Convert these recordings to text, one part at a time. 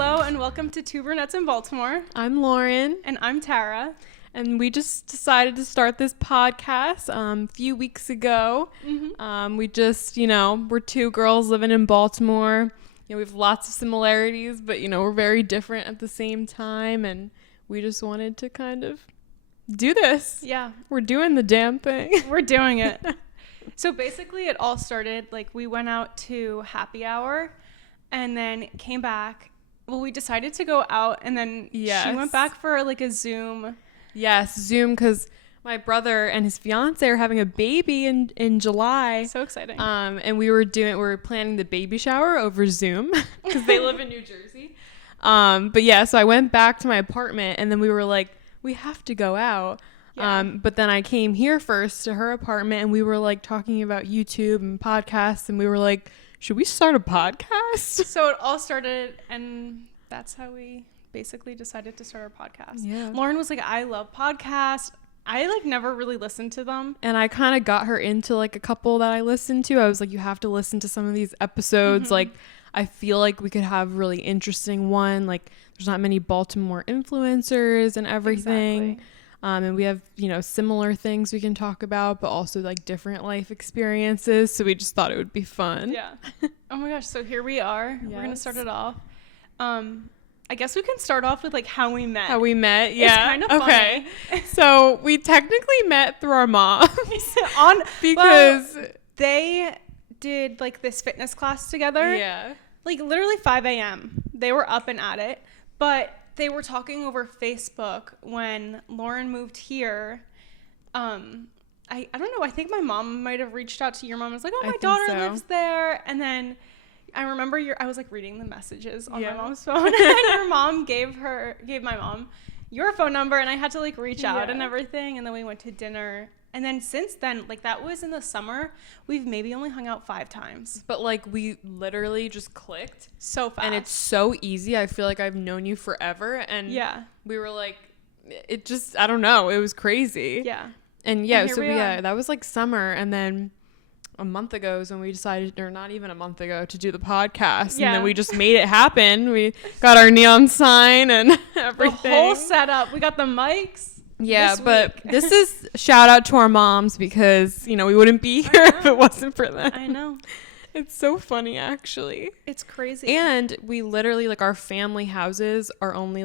Hello and welcome to Two Brunettes in Baltimore. I'm Lauren. And I'm Tarah. And we just decided to start this podcast a few weeks ago. We just, we're two girls living in Baltimore. We have lots of similarities, but, we're very different at the same time. And we just wanted to kind of do this. Yeah. We're doing the damn thing. We're doing it. So basically it all started, we went out to happy hour and then came back. Well, we decided to go out and then she went back for a Zoom. Yes, Zoom, because my brother and his fiance are having a baby in July. So exciting. And we were planning the baby shower over Zoom because they live in New Jersey. But yeah, so I went back to my apartment and then we were like, we have to go out. Yeah. But then I came here first to her apartment and we were talking about YouTube and podcasts and we were like, should we start a podcast? So it all started and that's how we basically decided to start our podcast. Yeah. Lauren was like, I love podcasts. I never really listened to them. And I kind of got her into a couple that I listened to. I was like, you have to listen to some of these episodes. Mm-hmm. I feel like we could have really interesting one. There's not many Baltimore influencers and everything. Exactly. And we have, similar things we can talk about, but also different life experiences. So we just thought it would be fun. Yeah. Oh my gosh. So here we are. Yes. We're going to start it off. I guess we can start off with how we met. How we met, yeah. It's kind of funny. Okay. So we technically met through our moms. Because they did this fitness class together. Yeah. Literally 5 a.m. They were up and at it. But they were talking over Facebook when Lauren moved here. I don't know. I think my mom might have reached out to your mom and was like, oh, my daughter lives there. And then I remember I was reading the messages on my mom's phone and your mom gave my mom your phone number and I had to reach out and everything. And then we went to dinner. And then since then, that was in the summer, we've maybe only hung out 5 times. But we literally just clicked. So fast. And it's so easy. I feel like I've known you forever. And yeah, we were it just, I don't know. It was crazy. Yeah. And that was summer. And then a month ago is when we decided, or not even a month ago, to do the podcast. Yeah. And then we just made it happen. We got our neon sign and everything. The whole setup. We got the mics. Yeah, but this is shout out to our moms because, we wouldn't be here if it wasn't for them. I know. It's so funny, actually. It's crazy. And we literally, our family houses are only,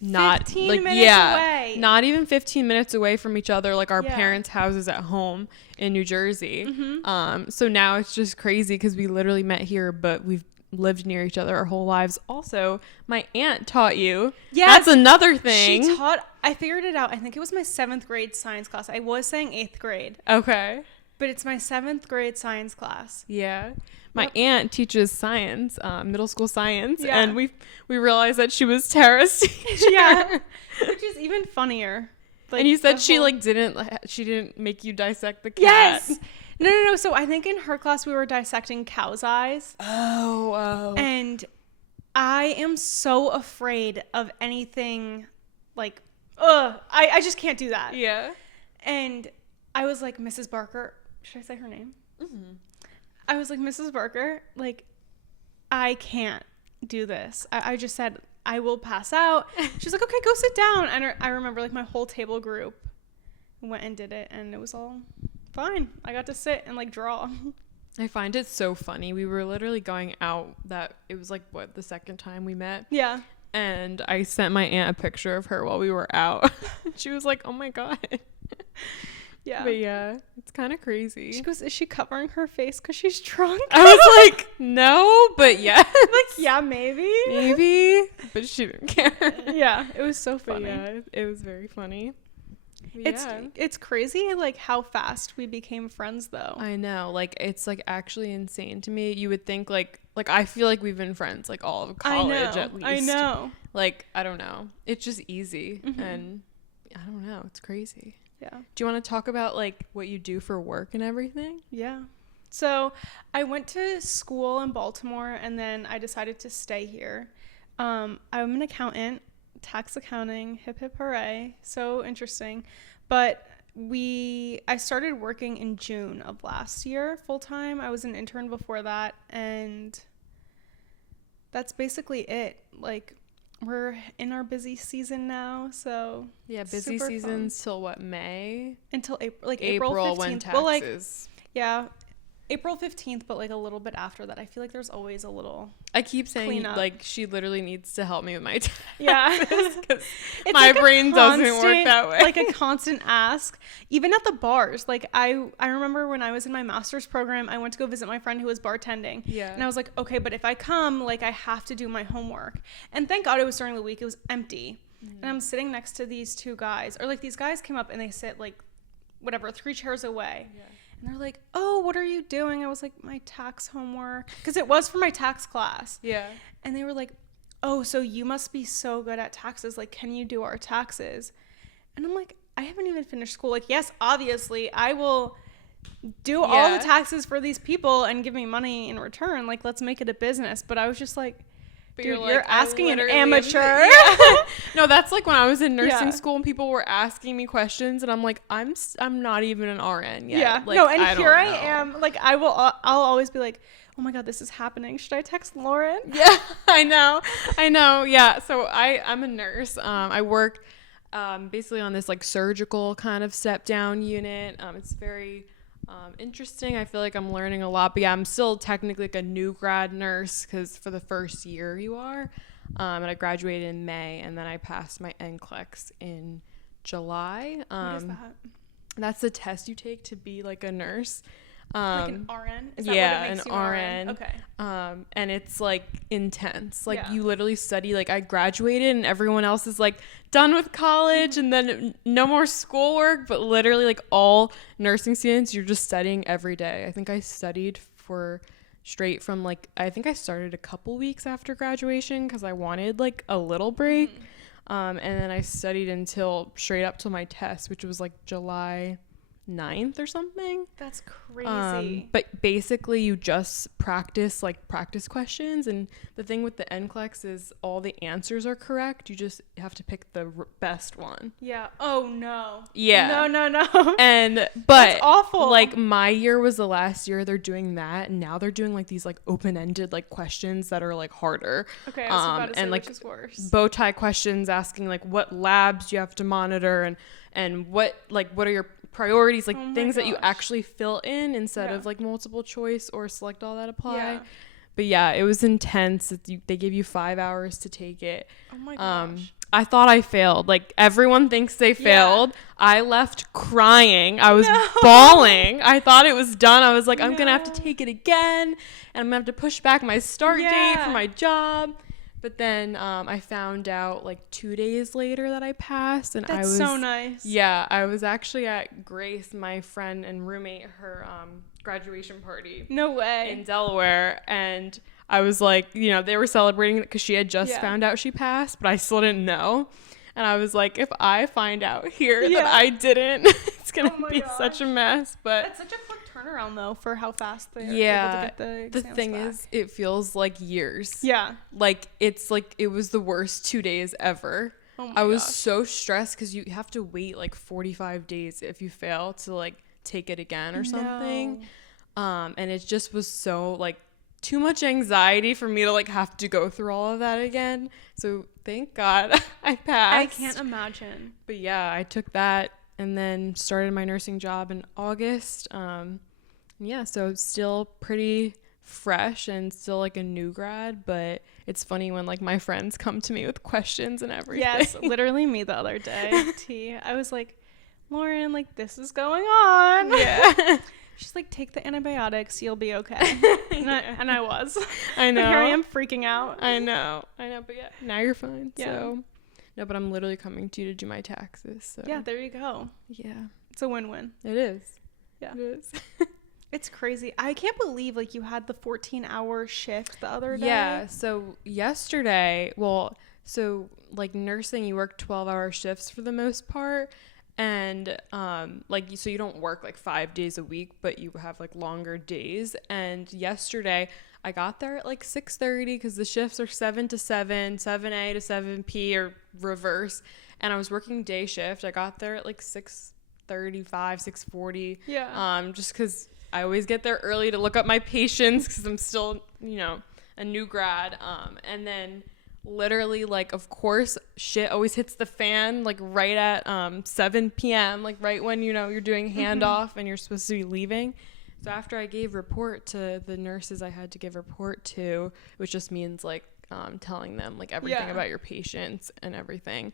not 15 minutes away. Not even 15 minutes away from each other, our parents' houses at home in New Jersey. Mm-hmm. So now it's just crazy because we literally met here, but we've lived near each other our whole lives. Also, my aunt taught you. Yes. That's another thing. She taught, I figured it out. I think it was my 7th grade science class. I was saying 8th grade. Okay. But it's my 7th grade science class. Yeah. My aunt teaches science, middle school science, and we realized that she was Tarah's teacher. Yeah. Which is even funnier. And you said she didn't make you dissect the cat. Yes. No. So I think in her class we were dissecting cow's eyes. Oh. And I am so afraid of anything I just can't do that. Yeah. And I was like, Mrs. Barker, should I say her name? Mm-hmm. I was like, Mrs. Barker, I can't do this. I just said, I will pass out. She's like, okay, go sit down. And I remember my whole table group went and did it and it was all fine. I got to sit and draw. I find it so funny. We were literally going out it was the second time we met? Yeah. And I sent my aunt a picture of her while we were out. She was like, oh my God. Yeah. But yeah, it's kind of crazy. She goes, is she covering her face because she's drunk? I was like, no, but yes. Yeah, maybe. Maybe. But she didn't care. Yeah, it was so funny. But yeah, it was very funny. It's crazy how fast we became friends though. I know. It's actually insane to me. You would think I feel like we've been friends all of college at least. I know. I don't know. It's just easy. Mm-hmm. And I don't know. It's crazy. Yeah. Do you want to talk about what you do for work and everything? Yeah. So I went to school in Baltimore and then I decided to stay here. I'm an accountant, tax accounting, hip hip hooray. So interesting. But I started working in June of last year full time. I was an intern before that and that's basically it. Like, we're in our busy season now, so Yeah, busy seasons till what, May? Until April, like April 15th. when taxes. Well, like, yeah, April 15th, but like a little bit after that. I feel like there's always a little I keep saying cleanup. like she literally needs to help me with my taxes. Yeah. It's my like brain doesn't work that way. Like a constant ask. Even at the bars. Like I remember when I was in my master's program, I went to go visit my friend who was bartending. Yeah. And I was like, okay, but if I come, like I have to do my homework. And thank God it was during the week. It was empty. And I'm sitting next to these two guys. Or like these guys came up and they sit like whatever, 3 chairs away. Yeah. And they're like, oh, what are you doing? I was like, my tax homework. Because it was for my tax class. Yeah. And they were like, oh, so you must be so good at taxes. Like, can you do our taxes? And I'm like, I haven't even finished school. Like, yes, obviously, I will do all the taxes for these people and give me money in return. Like, let's make it a business. But I was just like, dude, you're asking an amateur. No, that's like when I was in nursing school and people were asking me questions and I'm like, I'm not even an RN yet. Yeah. Like, no, and here I am. Like, I'll always be like, oh my God, this is happening. Should I text Lauren? Yeah, I know. Yeah. So I'm a nurse. I work basically on this like surgical kind of step down unit. It's very interesting. I feel like I'm learning a lot, but yeah, I'm still technically like a new grad nurse because for the first year you are. And I graduated in May and then I passed my NCLEX in July. What is that? That's the test you take to be like a nurse. Like an RN? Is that yeah, what it makes an you RN. Okay. And it's like intense. Like Yeah. you literally study, like I graduated and everyone else is like done with college and then no more schoolwork, but literally like all nursing students, you're just studying every day. I think I studied for straight from like, I think I started a couple weeks after graduation because I wanted like a little break. And then I studied until straight up till my test, which was like July 9th or something. That's crazy. But basically you just practice questions, and the thing with the NCLEX is all the answers are correct. You just have to pick the best one. Yeah. Oh no. Yeah. No. And but that's awful. Like my year was the last year they're doing that, and now they're doing like these like open-ended like questions that are like harder. Okay, I was about to say, and like which is worse. bow tie questions asking like what labs you have to monitor and what are your priorities, like things that you actually fill in instead of like multiple choice or select all that apply. Yeah. But yeah, it was intense. They give you 5 hours to take it. Oh my gosh. I thought I failed. Like everyone thinks they failed. Yeah. I left crying. I was bawling. I thought it was done. I was like, I'm going to have to take it again and I'm going to have to push back my start date for my job. But then I found out like 2 days later that I passed, and That's so nice. Yeah, I was actually at Grace, my friend and roommate, her graduation party. No way. In Delaware, and I was like, they were celebrating because she had just found out she passed, but I still didn't know. And I was like, if I find out here that I didn't, it's gonna be such a mess. But it's such a quick turnaround though for how fast they're able to get the exams thing back. is, it feels like years. Yeah. Like it's like it was the worst 2 days ever. Oh my I was gosh. so stressed because you have to wait like 45 days if you fail to like take it again or something. And it just was so like too much anxiety for me to like have to go through all of that again. So thank God I passed. I can't imagine. But yeah, I took that and then started my nursing job in August. Yeah, so still pretty fresh and still like a new grad, but it's funny when like my friends come to me with questions and everything. Yes, literally me the other day. I was like, Lauren, like this is going on. Yeah. She's like, take the antibiotics, you'll be okay. And I was. I know. But here I am freaking out. I know. But yeah, now you're fine. Yeah. So no, but I'm literally coming to you to do my taxes. So yeah, there you go. Yeah. It's a win-win. It is. Yeah. It is. It's crazy. I can't believe like you had the 14-hour shift the other day. Yeah. So yesterday, so like nursing, you work 12-hour shifts for the most part. And so you don't work like 5 days a week, but you have like longer days. And yesterday I got there at like 6:30 because the shifts are 7 to 7, 7A to 7P or reverse. And I was working day shift. I got there at like 6:35, 6:40. Yeah. Just because I always get there early to look up my patients because I'm still, a new grad. And then literally, like, of course, shit always hits the fan, like, right at 7 p.m., like, right when, you know, you're doing handoff and you're supposed to be leaving. So after I gave report to the nurses I had to give report to, which just means, like, telling them, like, everything about your patients and everything,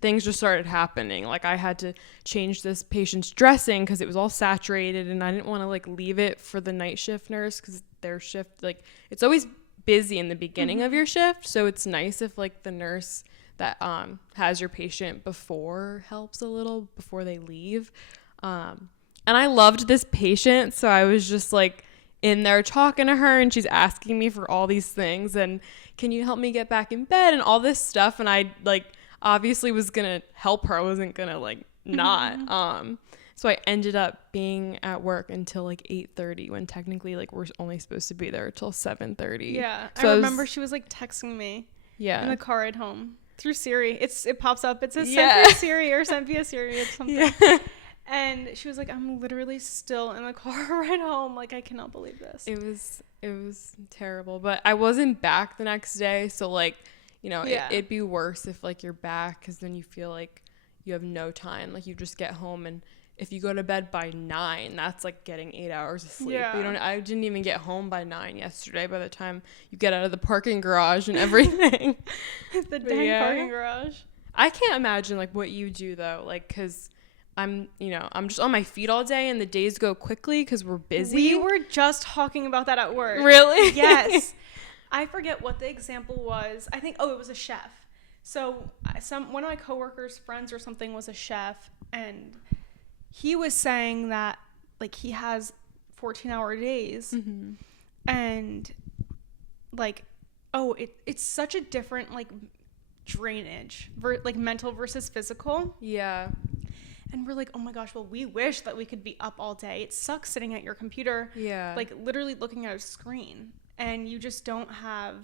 things just started happening. Like, I had to change this patient's dressing because it was all saturated, and I didn't want to, like, leave it for the night shift nurse because their shift, like, it's always busy in the beginning of your shift, so it's nice if, like, the nurse that has your patient before helps a little before they leave. And I loved this patient, so I was just, like, in there talking to her, and she's asking me for all these things, and can you help me get back in bed and all this stuff, and I, like, obviously was gonna help her. I wasn't gonna, like, not. So I ended up being at work until, like, 8:30 when technically, like, we're only supposed to be there till 7:30. Yeah. So I remember she was, like, texting me in the car ride home through Siri. It pops up. It says sent via Siri or sent via Siri or something. Yeah. And she was like, I'm literally still in the car ride home. Like, I cannot believe this. It was terrible. But I wasn't back the next day. So, like, you know, it'd be worse if, like, you're back because then you feel like you have no time. Like, you just get home, and if you go to bed by 9, that's, like, getting 8 hours of sleep. Yeah. But I didn't even get home by 9 yesterday by the time you get out of the parking garage and everything. The dang parking garage. I can't imagine, like, what you do, though. Like, because I'm just on my feet all day, and the days go quickly because we're busy. We were just talking about that at work. Really? Yes. I forget what the example was. I think, it was a chef. So one of my coworkers' friends or something was a chef, and he was saying that, like, he has 14-hour days, and, like, it's such a different, like, drainage, like, mental versus physical. Yeah. And we're like, oh my gosh, well, we wish that we could be up all day. It sucks sitting at your computer, like, literally looking at a screen, and you just don't have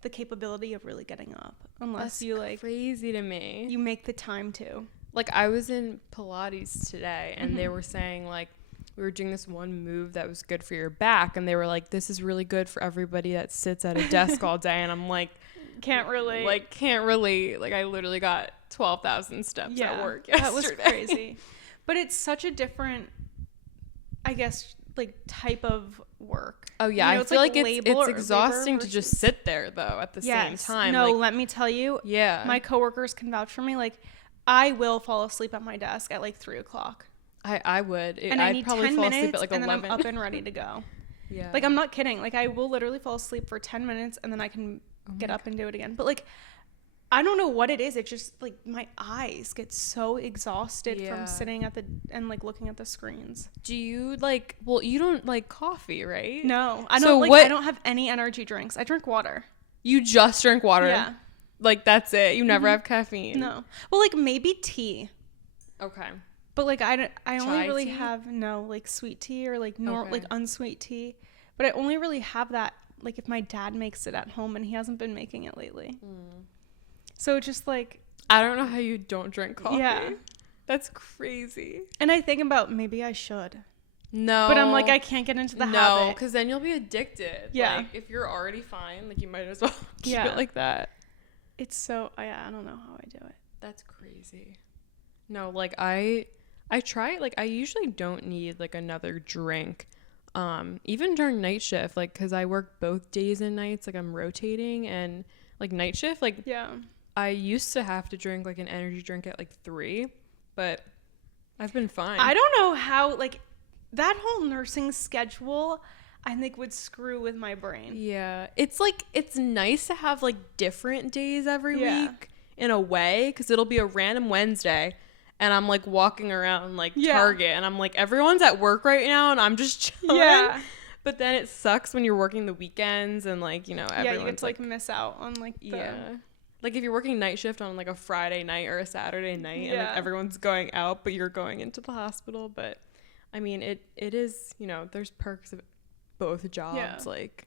the capability of really getting up unless you, like, crazy to me. You make the time to. Like, I was in Pilates today, and they were saying, like, we were doing this one move that was good for your back, and they were like, this is really good for everybody that sits at a desk all day. And I'm like, can't relate. Like, I literally got 12,000 steps at work yesterday. That was crazy. But it's such a different, I guess, like, type of work. Oh, yeah. I feel like it's exhausting to just sit there, though, at the same time. No, like, let me tell you. Yeah. My coworkers can vouch for me. Like, I will fall asleep at my desk at, like, 3 o'clock. I would. And I need 10 minutes, at, like, and 11. Then I'm up and ready to go. Yeah. Like, I'm not kidding. Like, I will literally fall asleep for 10 minutes, and then I can get up and do it again. But, like, I don't know what it is. It's just, like, my eyes get so exhausted from sitting at and, like, looking at the screens. Do you, like, well, you don't like coffee, right? No. I don't have any energy drinks. I drink water. You just drink water? Yeah. Like, that's it? You never have caffeine? No. Well, like, maybe tea. Okay. But, like, I only really have, like, sweet tea or, like, like, unsweet tea. But I only really have that, like, if my dad makes it at home, and he hasn't been making it lately. So just, like, I don't know how you don't drink coffee. Yeah. That's crazy. And I think about maybe I should. No. But I'm like, I can't get into the habit. No, because then you'll be addicted. Yeah. Like, if you're already fine, like, you might as well keep it like that. It's so, I don't know how I do it. That's crazy. No, like, I try it. Like, I usually don't need, like, another drink. Even during night shift, like, because I work both days and nights. Like, I'm rotating, and, like, night shift, like, I used to have to drink, like, an energy drink at, like, 3, but I've been fine. I don't know how, like, that whole nursing schedule, I think, would screw with my brain. Yeah. It's, like, it's nice to have, like, different days every week in a way, because it'll be a random Wednesday, and I'm, like, walking around, like, Target, and I'm like, everyone's at work right now, and I'm just chilling. Yeah. But then it sucks when you're working the weekends, and, like, you know, everyone's, you get to, like, miss out on, like, the... Like, if you're working night shift on, like, a Friday night or a Saturday night, and, like, everyone's going out, but you're going into the hospital. But, I mean, it is, you know, there's perks of both jobs. Like,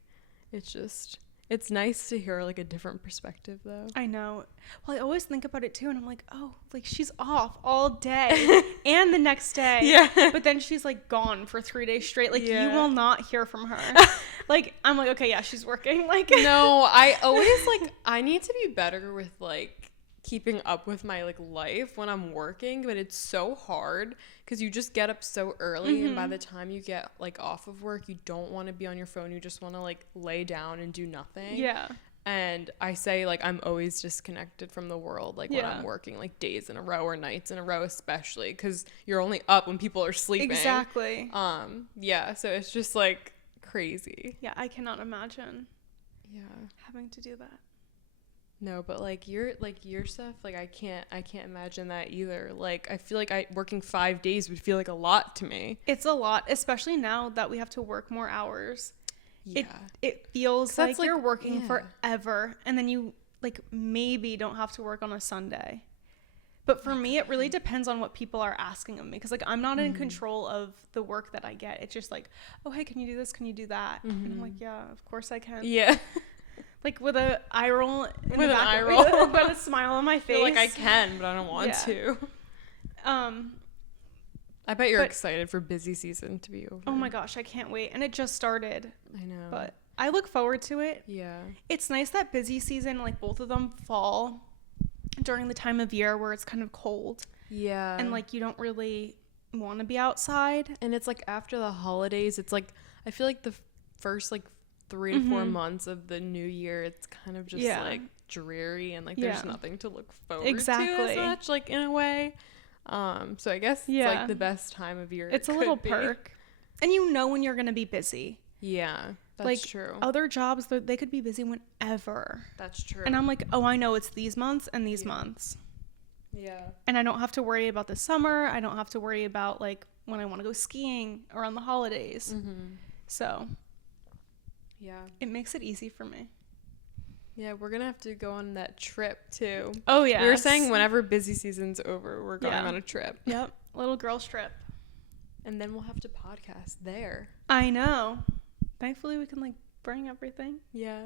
it's just, It's nice to hear like a different perspective though. I know. Well, I always think about it too, and I'm like, oh, like she's off all day and the next day. Yeah. But then she's like gone for 3 days straight. Like you will not hear from her. Like I'm like, okay, yeah, she's working. Like no, I always like I need to be better with like keeping up with my like life when I'm working, but it's so hard because you just get up so early and by the time you get like off of work you don't want to be on your phone, you just want to like lay down and do nothing. Yeah. And I say like I'm always disconnected from the world like when I'm working like days in a row or nights in a row, especially because you're only up when people are sleeping. Exactly. Yeah, so it's just like crazy. Yeah, I cannot imagine having to do that. No, but like your stuff, like I can't imagine that either. Like I feel like working 5 days would feel like a lot to me. It's a lot, especially now that we have to work more hours. Yeah. It feels like you're like, working forever, and then you like maybe don't have to work on a Sunday. But for me, it really depends on what people are asking of me, because like I'm not in control of the work that I get. It's just like, oh hey, can you do this? Can you do that? And I'm like, yeah, of course I can. Yeah. Like with a eye roll with an eye roll, but a smile on my face. Like I can, but I don't want to. I bet you're excited for busy season to be over. Oh my gosh, I can't wait. And it just started. I know. But I look forward to it. Yeah. It's nice that busy season, like both of them fall during the time of year where it's kind of cold. Yeah. And like you don't really want to be outside. And it's like after the holidays, it's like I feel like the first like 3 to 4 months of the new year, it's kind of just like dreary and like there's nothing to look forward to as much, like in a way. So I guess it's like the best time of year. It's a little perk. And you know when you're going to be busy. Yeah, that's like, true. Other jobs, they could be busy whenever. That's true. And I'm like, oh, I know it's these months and these months. Yeah. And I don't have to worry about the summer. I don't have to worry about like when I want to go skiing or on the holidays. So yeah, it makes it easy for me. Yeah, we're gonna have to go on that trip too. Oh yeah, we were saying whenever busy season's over, we're going on a trip. Yep, little girls trip. And then we'll have to podcast there. I know. Thankfully, we can like bring everything. Yeah,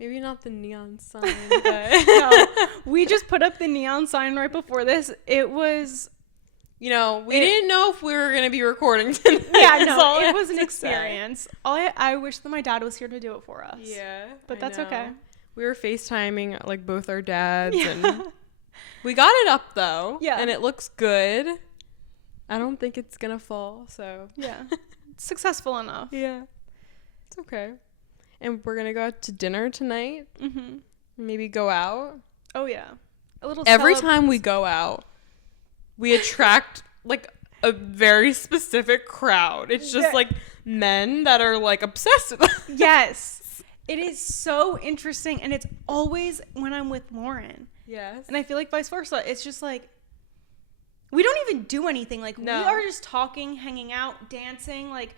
maybe not the neon sign, but no, we just put up the neon sign right before this. It was. You know, we didn't know if we were going to be recording tonight. Yeah, no, it was an experience. I wish that my dad was here to do it for us. Yeah. But that's okay. We were FaceTiming, like, both our dads. Yeah. And we got it up, though. Yeah. And it looks good. I don't think it's going to fall, so. Yeah. Successful enough. Yeah. It's okay. And we're going to go out to dinner tonight. Maybe go out. Oh, yeah. A little Every time we go out, we attract like a very specific crowd. It's just like men that are like obsessed with us. Yes. It is so interesting, and it's always when I'm with Lauren. Yes. And I feel like vice versa. It's just like we don't even do anything. Like we are just talking, hanging out, dancing, like,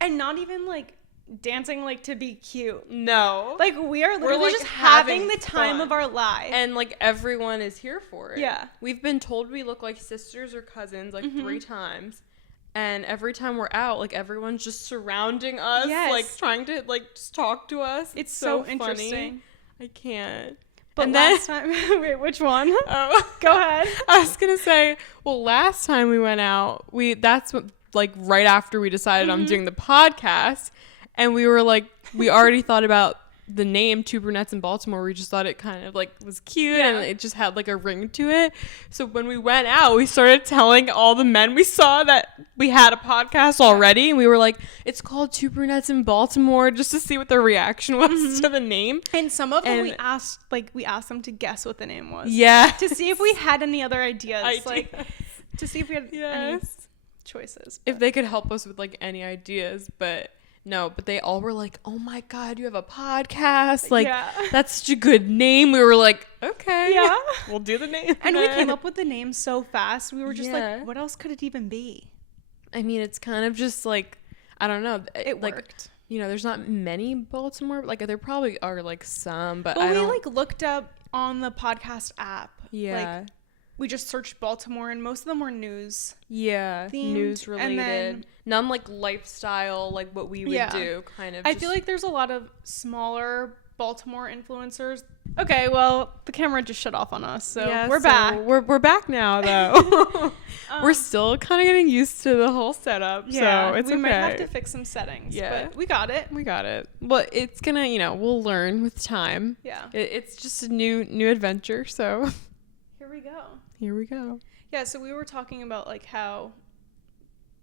and not even like dancing like to be cute. No. Like we are literally just having the time of our life. And like everyone is here for it. Yeah. We've been told we look like sisters or cousins like 3 times. And every time we're out, like everyone's just surrounding us, like trying to like just talk to us. It's so interesting. I can't. But and last time, wait, which one? Oh, go ahead. I was gonna say, well, last time we went out, that's what like right after we decided on doing the podcast. And we were like, we already thought about the name Two Brunettes in Baltimore. We just thought it kind of like was cute and it just had like a ring to it. So when we went out, we started telling all the men we saw that we had a podcast already. And we were like, it's called Two Brunettes in Baltimore, just to see what their reaction was to the name. And some of them we asked them to guess what the name was. Yeah. To see if we had any other ideas. Like to see if we had any choices. If they could help us with like any ideas, but... No, but they all were like, oh my God, you have a podcast. Like, that's such a good name. We were like, okay. Yeah. We'll do the name. And we came up with the name so fast. We were just like, what else could it even be? I mean, it's kind of just like, I don't know. It like, worked. You know, there's not many Baltimore. Like, there probably are like some, but we like looked up on the podcast app. Yeah. Like, we just searched Baltimore, and most of them were news. Yeah, themed, news related. None like lifestyle, like what we would do, kind of. I feel like there's a lot of smaller Baltimore influencers. Okay, well, the camera just shut off on us, so Yeah, we're back. We're back now, though. We're still kind of getting used to the whole setup, so it's we okay. might have to fix some settings, but we got it. We got it. Well, it's gonna, we'll learn with time. Yeah. It's just a new adventure, so Here we go. here we go. Yeah, so we were talking about like how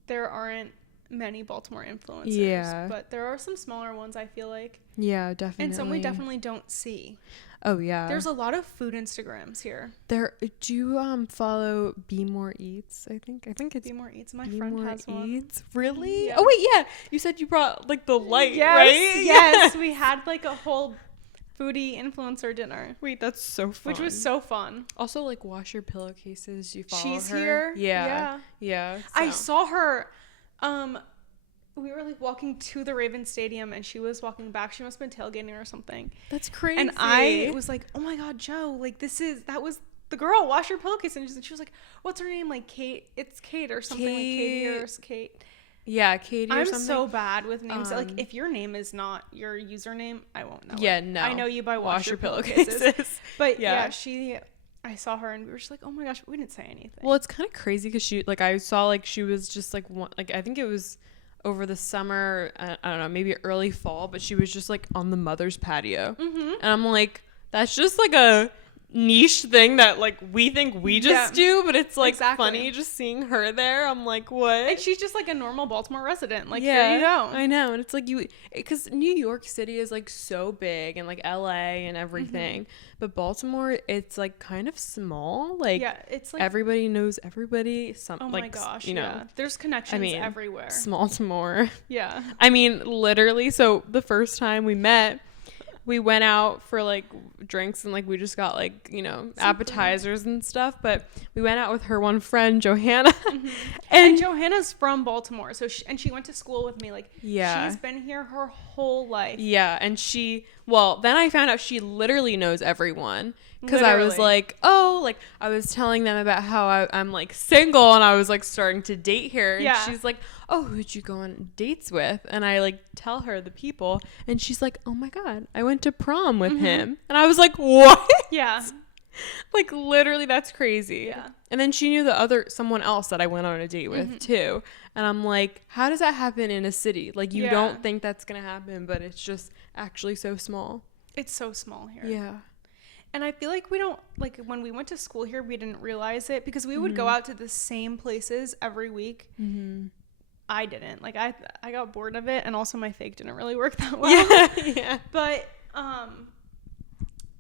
there aren't many Baltimore influencers, but there are some smaller ones, I feel like. Yeah, definitely. And some we definitely don't see. Oh yeah. There's a lot of food Instagrams here. Do you follow Be More Eats? I think it's Be More Eats. My Be friend More has one. Eats. Really? Yeah. Oh wait, yeah. You said you brought like the light, Yes, right? yes. We had like a whole foodie influencer dinner. Wait, that's so fun. Which was so fun. Also, like, wash your pillowcases. You follow She's her? here. Yeah. I saw her. We were like walking to the Ravens Stadium, and she was walking back. She must have been tailgating or something. That's crazy. And I was like, "Oh my God, Joe! Like that was the girl. Wash your pillowcase." And she was like, "What's her name? Like Kate? It's Kate or something like Katie or Kate." Yeah, Katie or I'm something. so bad with names. Like, if your name is not your username, I won't know. Yeah, it. no. I know you by wash your pillowcases. But yeah, I saw her and we were just like, oh my gosh, we didn't say anything. Well, it's kind of crazy because I saw like she was just like I think it was over the summer, I don't know, maybe early fall, but she was just like on the mother's patio. Mm-hmm. And I'm like, that's just like a niche thing that like we think we just do, but it's like funny just seeing her there. I'm like, what? And she's just like a normal Baltimore resident. Like, here you go. I know. And it's like because New York City is like so big and like LA and everything, but Baltimore, it's like kind of small. Like, it's like everybody knows everybody. Oh my gosh, there's connections everywhere. Small to more. Yeah. I mean, literally. So the first time we met, we went out for like drinks and like we just got like appetizers and stuff, but we went out with her one friend Johanna. and Johanna's from Baltimore, so she went to school with me. Like, she's been here her whole life. And then I found out she literally knows everyone, because I was like, oh, like I was telling them about how I'm like single and I was like starting to date here, and she's like, oh, who'd you go on dates with? And I like tell her the people, and she's like, oh my God, I went to prom with him. And I was like, what? Yeah. Like, literally, that's crazy. Yeah. And then she knew someone else that I went on a date with too. And I'm like, how does that happen in a city? Like, you don't think that's gonna happen, but it's just actually so small. It's so small here. Yeah. And I feel like we don't, like, when we went to school here, we didn't realize it because we would go out to the same places every week. I didn't. Like, I got bored of it, and also my fake didn't really work that well. Yeah. But,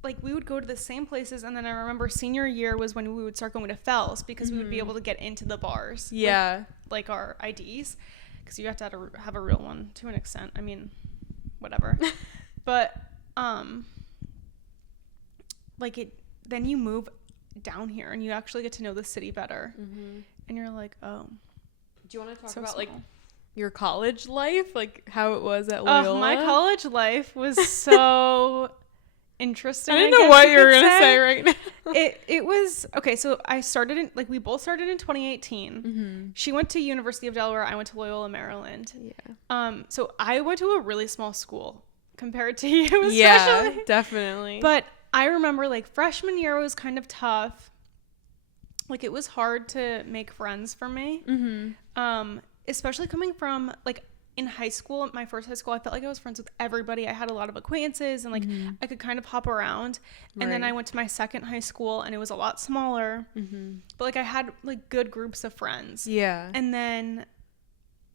like, we would go to the same places, and then I remember senior year was when we would start going to Fells because we would be able to get into the bars. Yeah. Like our IDs, because you have to have a real one to an extent. I mean, whatever. But, like, then you move down here, and you actually get to know the city better. And you're like, oh. Do you want to talk about, like, your college life? Like, how it was at Loyola? My college life was so interesting. I didn't know what you were going to say right now. It was, okay, so we both started in 2018. She went to University of Delaware. I went to Loyola, Maryland. Yeah. So I went to a really small school compared to you, especially. Yeah, definitely. But I remember, like, freshman year was kind of tough. Like, it was hard to make friends for me. Especially coming from, like, in high school, my first high school, I felt like I was friends with everybody. I had a lot of acquaintances, and, like, I could kind of hop around. And then I went to my second high school, and it was a lot smaller. But, like, I had, like, good groups of friends. Yeah. And then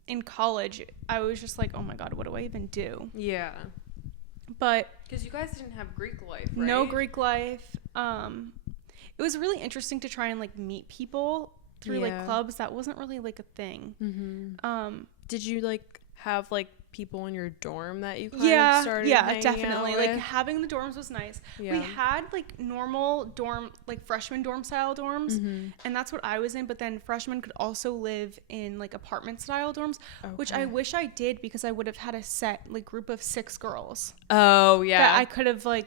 in college, I was just like, oh my God, what do I even do? Yeah. But because you guys didn't have Greek life, right? No Greek life. It was really interesting to try and, like, meet people through like clubs. That wasn't really like a thing. Did you like have like people in your dorm that you kind of started hanging definitely out like with? having the dorms was nice. We had like normal dorm, like freshman dorm style dorms, and that's what I was in, but then freshmen could also live in like apartment style dorms, which I wish I did, because I would have had a set like group of 6 girls that I could have like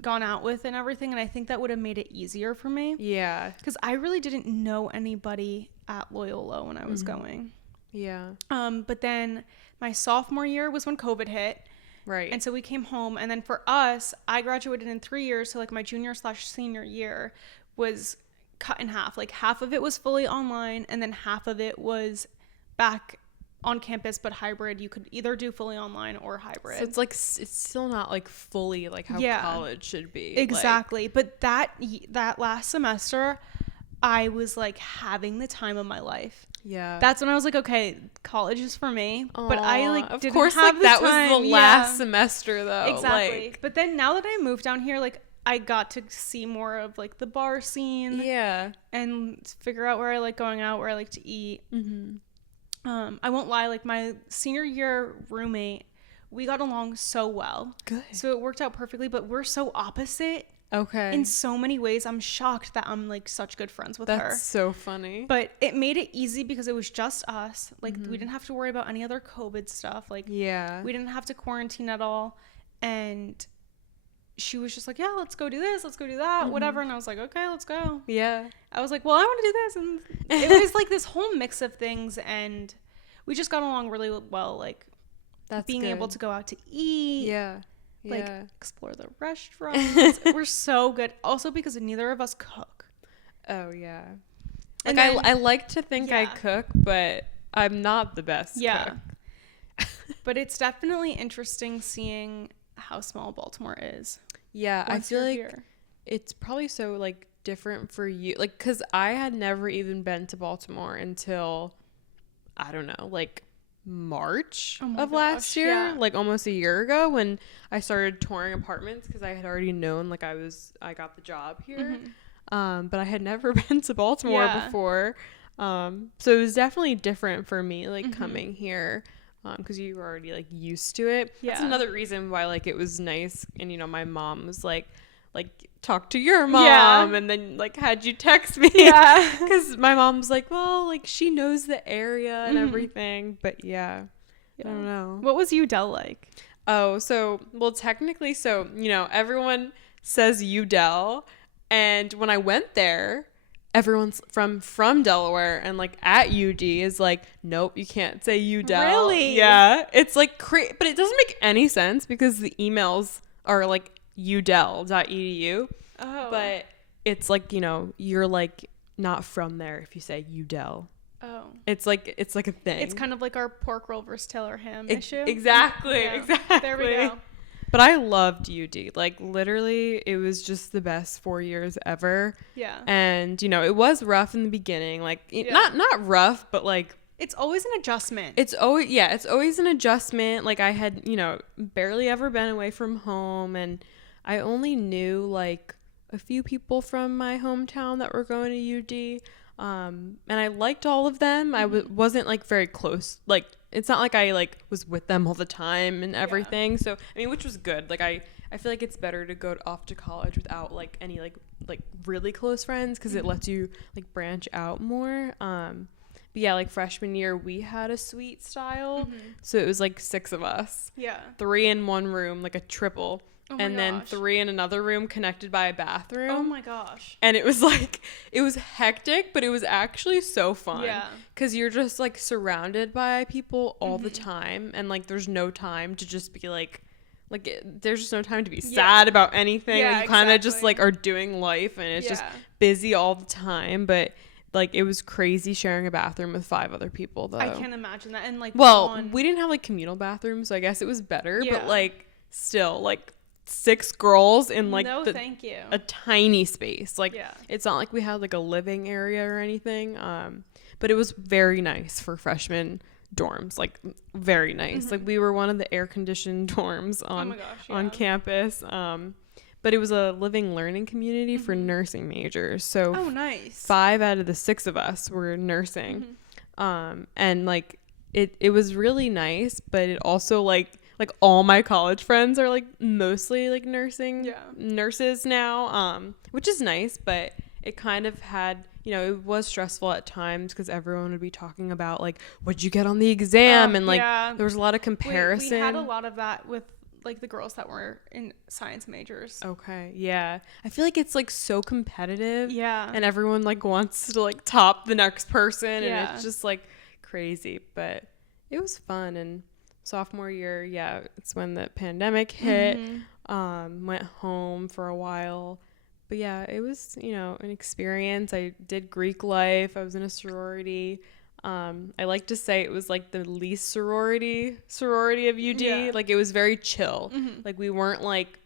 gone out with and everything, and I think that would have made it easier for me. Yeah, because I really didn't know anybody at Loyola when I was going. Yeah. But then my sophomore year was when COVID hit, Right. And so we came home, and then for us, I graduated in 3 years, so like my junior/senior year was cut in half. Like half of it was fully online, and then half of it was back on campus but hybrid. You could either do fully online or hybrid. So it's like it's still not like fully like how college should be. Exactly. But that last semester, I was like having the time of my life. Yeah. That's when I was like, okay, college is for me. Aww, but I like of didn't course have like the that time. was the last semester though. Exactly. Like, but then now that I moved down here, like I got to see more of like the bar scene. Yeah. And figure out where I like going out, where I like to eat. I won't lie, like my senior year roommate, we got along so well. Good. So it worked out perfectly, but we're so opposite. Okay. In so many ways. I'm shocked that I'm like such good friends with her. That's so funny. But it made it easy because it was just us. Like we didn't have to worry about any other COVID stuff. Like we didn't have to quarantine at all. And she was just like, yeah, let's go do this, let's go do that, whatever. And I was like, okay, let's go. Yeah. I was like, well, I want to do this. And it was like this whole mix of things, and we just got along really well. Like that's being good. able to go out to eat. Yeah. Like explore the restaurants. We're so good. Also because neither of us cook. Oh yeah. And like then, I like to think I cook, but I'm not the best cook. But it's definitely interesting seeing how small Baltimore is. Yeah, I feel like here. It's probably so like different for you, like because I had never even been to Baltimore until I don't know, like March of last year, like almost a year ago, when I started touring apartments because I had already known like I got the job here. But I had never been to Baltimore before, so it was definitely different for me like coming here, because you were already like used to it. That's another reason why like it was nice. And you know, my mom was like talk to your mom, and then like had you text me, because my mom's like, well, like she knows the area and everything. But I don't know. What was Udell like? Oh, so well, technically, so you know, everyone says Udell, and when I went there, everyone's from Delaware and like at UD is like, nope, you can't say Udell. Really? Yeah, it's like but it doesn't make any sense because the emails are like udell.edu. Oh. But it's like, you know, you're like not from there if you say Udell. Oh. It's like a thing. It's kind of like our pork roll versus Taylor ham issue. Exactly. There we go. But I loved UD. Like literally it was just the best 4 years ever. Yeah. And you know, it was rough in the beginning. Like not rough, but like it's always an adjustment. It's always an adjustment. Like I had, you know, barely ever been away from home, and I only knew like a few people from my hometown that were going to UD. And I liked all of them. I wasn't like very close. Like it's not like I like was with them all the time and everything. So I mean, which was good. Like I feel like it's better to go off to college without like any like really close friends, because it lets you like branch out more. But yeah, like freshman year we had a suite style, so it was like 6 of us. Yeah, 3 in one room, like a triple. And then 3 in another room connected by a bathroom. Oh my gosh. And it was like, it was hectic, but it was actually so fun. Yeah. Because you're just like surrounded by people all the time. And like, there's no time to just be like there's just no time to be sad about anything. Yeah, like, you kind of just like are doing life, and it's just busy all the time. But like, it was crazy sharing a bathroom with 5 other people though. I can't imagine that. And like, we didn't have like communal bathrooms, so I guess it was better. But like, still like, 6 girls in like a tiny space. Like it's not like we had like a living area or anything. But it was very nice for freshman dorms, like very nice. Like we were one of the air conditioned dorms on campus. But it was a living learning community for nursing majors. So nice. 5 out of the 6 of us were nursing. And like it was really nice, but it also like all my college friends are like mostly like nurses now, which is nice, but it kind of had, you know, it was stressful at times because everyone would be talking about like, what'd you get on the exam? And like, there was a lot of comparison. We had a lot of that with like the girls that were in science majors. Okay. Yeah. I feel like it's like so competitive. Yeah. And everyone like wants to like top the next person. And it's just like crazy, but it was fun. And sophomore year, yeah, it's when the pandemic hit. Went home for a while. But yeah, it was, an experience. I did Greek life. I was in a sorority. I like to say it was like the least sorority of UD. Yeah. Like it was very chill. Like we weren't like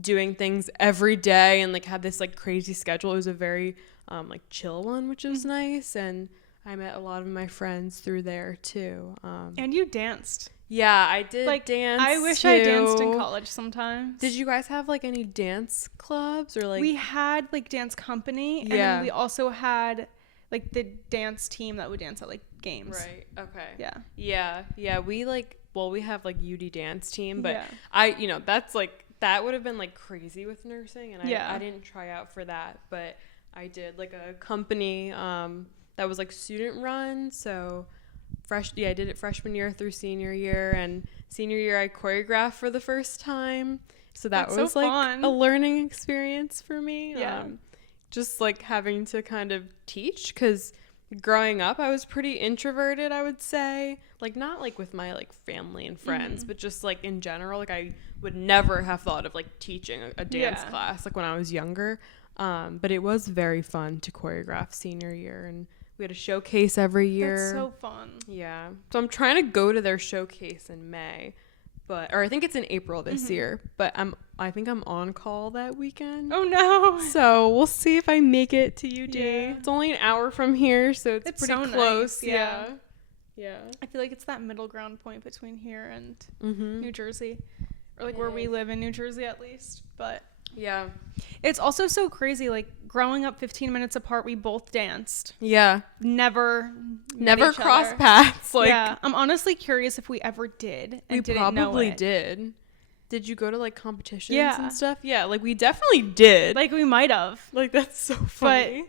doing things every day and like had this like crazy schedule. It was a very like chill one, which was nice. And I met a lot of my friends through there too. And you danced. Yeah, I did dance. I wish I danced in college sometimes. Did you guys have like any dance clubs or like? We had like dance company, and then we also had like the dance team that would dance at like games. Right. Okay. Yeah. Yeah. We we have like UD dance team, but yeah. that's like that would have been like crazy with nursing, and yeah. I didn't try out for that, but I did like a company that was like student run, so. I did it freshman year through senior year, and senior year I choreographed for the first time. So that was so like fun. a learning experience for me. Yeah. Just like having to kind of teach, because growing up I was pretty introverted, I would say. Like not like with my like family and friends, but just like in general, like I would never have thought of like teaching a dance class like when I was younger. But it was very fun to choreograph senior year, and we had a showcase every year. That's so fun. Yeah. So I'm trying to go to their showcase in May, or I think it's in April this year, but I think I'm on call that weekend. Oh no. So we'll see if I make it to UD. Yeah. It's only an hour from here, so it's pretty so close. Nice. Yeah. Yeah. I feel like it's that middle ground point between here and New Jersey, or like It where we is. live in New Jersey at least. But Yeah. it's also so crazy. Like growing up 15 minutes apart, we both danced. Yeah. Never met each cross other. paths. Like yeah. I'm honestly curious if we ever did. And we didn't know probably it. did. Did you go to like competitions Yeah. and stuff? Yeah, like we definitely did. Like we might have. Like that's so funny.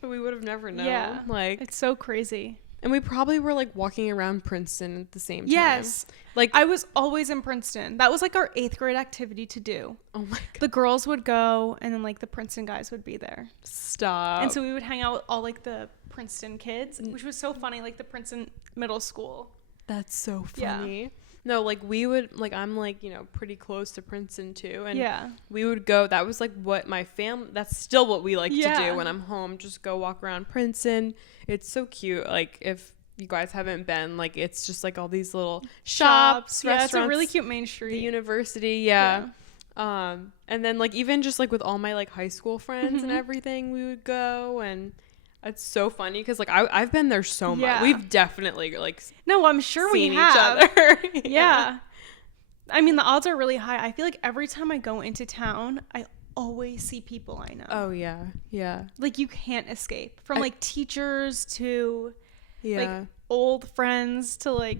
But we would have never known. Yeah. Like It's so crazy. and we probably were like walking around Princeton at the same time. Yes. Like I was always in Princeton. That was like our 8th grade activity to do. oh my god. The girls would go, and then like the Princeton guys would be there. Stop. And so we would hang out with all like the Princeton kids, which was so funny, like the Princeton middle school. That's so Yeah. funny. No, like we would like I'm like, pretty close to Princeton too. And Yeah. we would go, that was like what my family, that's still what we like to Yeah. do when I'm home. Just go walk around Princeton. It's so cute. Like if you guys haven't been, like it's just like all these little shops, Yeah, restaurants, it's a really cute main the street. university. Yeah. And then like even just like with all my like high school friends and everything, we would go, and it's so funny because like I've been there so much. Yeah. We've definitely like No, I'm sure we seen each have. other. Yeah. I mean, the odds are really high. I feel like every time I go into town, I always see people I know. Oh yeah. Yeah. Like you can't escape. From like teachers to Yeah. like old friends to like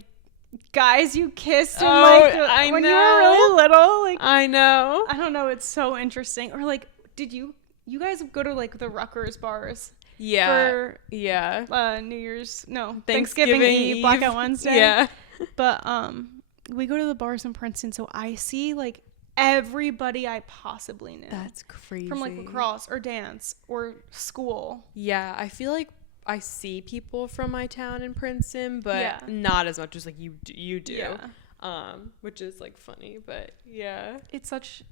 guys you kissed in, Oh, like I when know. you were really little. Like I know. I don't know, it's so interesting. Or like, did you guys go to like the Rutgers bars Yeah. for Yeah. New Year's? No, Thanksgiving Eve, Eve. Blackout Wednesday. Yeah. But we go to the bars in Princeton, so I see like everybody I possibly knew. That's crazy. From like lacrosse or dance or school. Yeah, I feel like I see people from my town in Princeton, but Yeah. not as much as like you do. Yeah. Which is like funny, but yeah. It's such